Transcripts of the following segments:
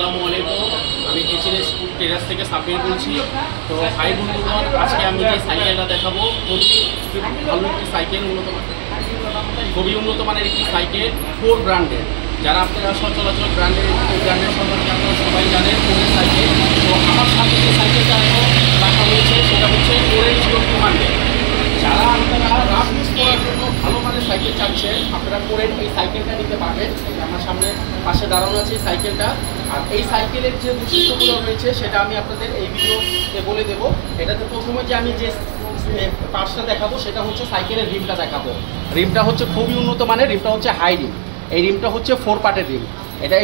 আসসালামু আলাইকুম। আমি এইচএনএস টেরাস থেকে সাব্বির বলছি। তো হাই বন্ধুগণ, আজকে আমি যে সাইকেলটা দেখাবো খুবই ভালো একটি সাইকেল, খুবই উন্নত মানের একটি সাইকেল, ফোর ব্র্যান্ডের। যারা আপনারা সচরাচর ব্র্যান্ডের সম্পর্কে আপনারা সবাই জানেন, ফোরের সাইকেল। তো আমার সাথে যে সাইকেলটা রাখা হয়েছে সেটা হচ্ছে ফোরের 0200। যারা আপনারা রাফ ইউজ করার জন্য ভালো মানের সাইকেল চাচ্ছেন, আপনারা ফোরের এই সাইকেলটা নিতে পারবেন। আমার সামনে পাশে দাঁড়ানো আছে এই সাইকেলটা। আর এই সাইকেলের যে বৈশিষ্ট্যগুলো রয়েছে সেটা আমি আপনাদের এই ভিডিওতে বলে দেবো। এটাতে প্রথমে যে আমি যে পার্টসটা দেখাবো সেটা হচ্ছে সাইকেলের রিমটা দেখাবো। রিমটা হচ্ছে খুবই উন্নত মানের, রিমটা হচ্ছে হাই রিম। এই রিমটা হচ্ছে 4 পার্টের রিম।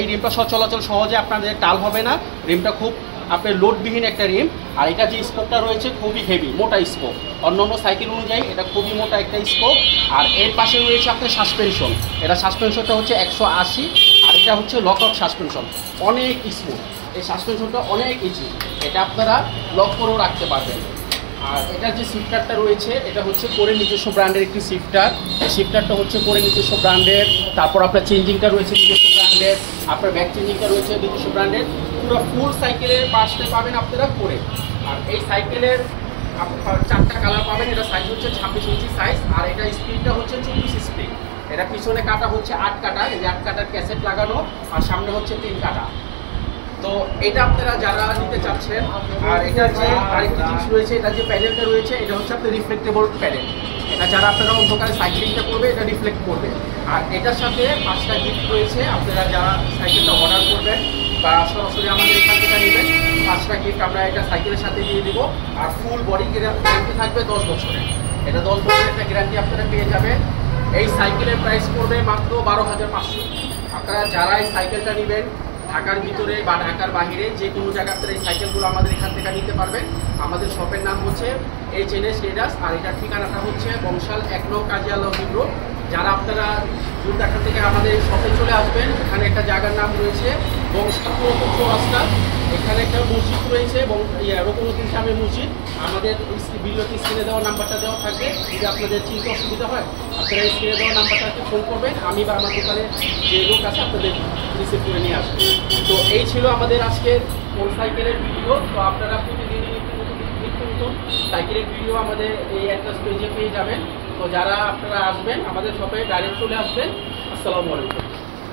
এই রিমটা সচলাচল সহজে আপনাদের টাল হবে না। রিমটা খুব আপনার লোডবিহীন একটা রিম। আর এটা যে স্পোকটা রয়েছে খুবই হেভি, মোটা স্পোক। অন্যান্য সাইকেল অনুযায়ী এটা খুবই মোটা একটা স্পোক। আর এর পাশে রয়েছে আপনার সাসপেনশন। এটা সাসপেনশনটা হচ্ছে 180, আর এটা হচ্ছে লক আউট সাসপেনশন, অনেক স্মুথ। এই সাসপেনশনটা অনেক ইজি, এটা আপনারা লক করেও রাখতে পারবেন। আর এটার যে শিফটারটা রয়েছে এটা হচ্ছে করে নিজস্ব ব্র্যান্ডের একটি শিফটার। এই শিফটারটা হচ্ছে করে নিজস্ব ব্র্যান্ডের। তারপর আপনার চেঞ্জিংটা রয়েছে নিজস্ব ব্র্যান্ডের, আপনার ব্যাক চেঞ্জিংটা রয়েছে নিজস্ব ব্র্যান্ডের। পুরো ফুল সাইকেলের পাশে পাবেন আপনারা করে। আর এই সাইকেলের আপনার 4টা কালার পাবেন। এটা সাইজ হচ্ছে 26 ইঞ্চি সাইজ। আর এটা স্পিডটা হচ্ছে 24 স্পিড। এটা পিছনে কাটা হচ্ছে 8 কাটা, এই 8 কাটার ক্যাসেট লাগানো, আর সামনে হচ্ছে 3 কাটা। তো এটা আপনারা যারা নিতে চাচ্ছেন, আর এটার যে আরেকটি জিনিস রয়েছে, এটা যে প্যাডেলটা রয়েছে এটা হচ্ছে আপনার রিফ্লেক্টেবল প্যাডেল। এটা যারা আপনারা অন্ধকারে সাইক্লিংটা করবে এটা রিফ্লেক্ট করবে। আর এটার সাথে 5টা গিফট রয়েছে। আপনারা যারা সাইকেলটা অর্ডার করবেন বা সরাসরি আমাদের এখান থেকে নেবেন, 5টা গিফট আমরা এটা সাইকেলের সাথে দিয়ে দেবো। আর ফুল বডি গ্যারান্টি থাকবে 10 বছরের। এটা 10 বছরের একটা গ্যারান্টি আপনারা পেয়ে যাবেন। এই সাইকেলের প্রাইস পড়বে মাত্র 12,500। আপনারা যারা এই সাইকেলটা নেবেন ঢাকার ভিতরে বা ঢাকার বাইরে যে কোনো জায়গা আপনারা এই সাইকেলগুলো আমাদের এখান থেকে নিতে পারবেন। আমাদের শপের নাম হচ্ছে এইচএনএস টেরাস, আর এটার ঠিকানাটা হচ্ছে বংশাল 1 নং কাজী আলাউদ্দিন রোড। যারা আপনারা এখান থেকে আমাদের শপে চলে আসবেন, এখানে একটা জায়গার নাম রয়েছে বংশাল রাস্তা। এখানে একটা মসজিদ রয়েছে এবং রকমউদ্দিন জামে মসজিদ। আমাদের ভিডিওতে স্ক্রিনে দেওয়া নাম্বারটা দেওয়া থাকবে। যদি আপনাদের চিন্তা অসুবিধা হয় আপনারা স্ক্রিনে দেওয়া নাম্বারটাকে ফোন করবেন, আমি বা আমার দোকানে যে লোক আছে আপনাদের রিসিভ করে নিয়ে আসবেন। তো এই ছিল আমাদের আজকের কোন সাইকেলের ভিডিও। তো আপনারা প্রতিদিনই নিত্য নতুন সাইকেলের ভিডিও আমাদের এই একটা পেজে পেয়ে যাবেন। তো যারা আপনারা আসবেন আমাদের শপে ডাইরেক্ট চলে আসবেন। আসসালামু আলাইকুম।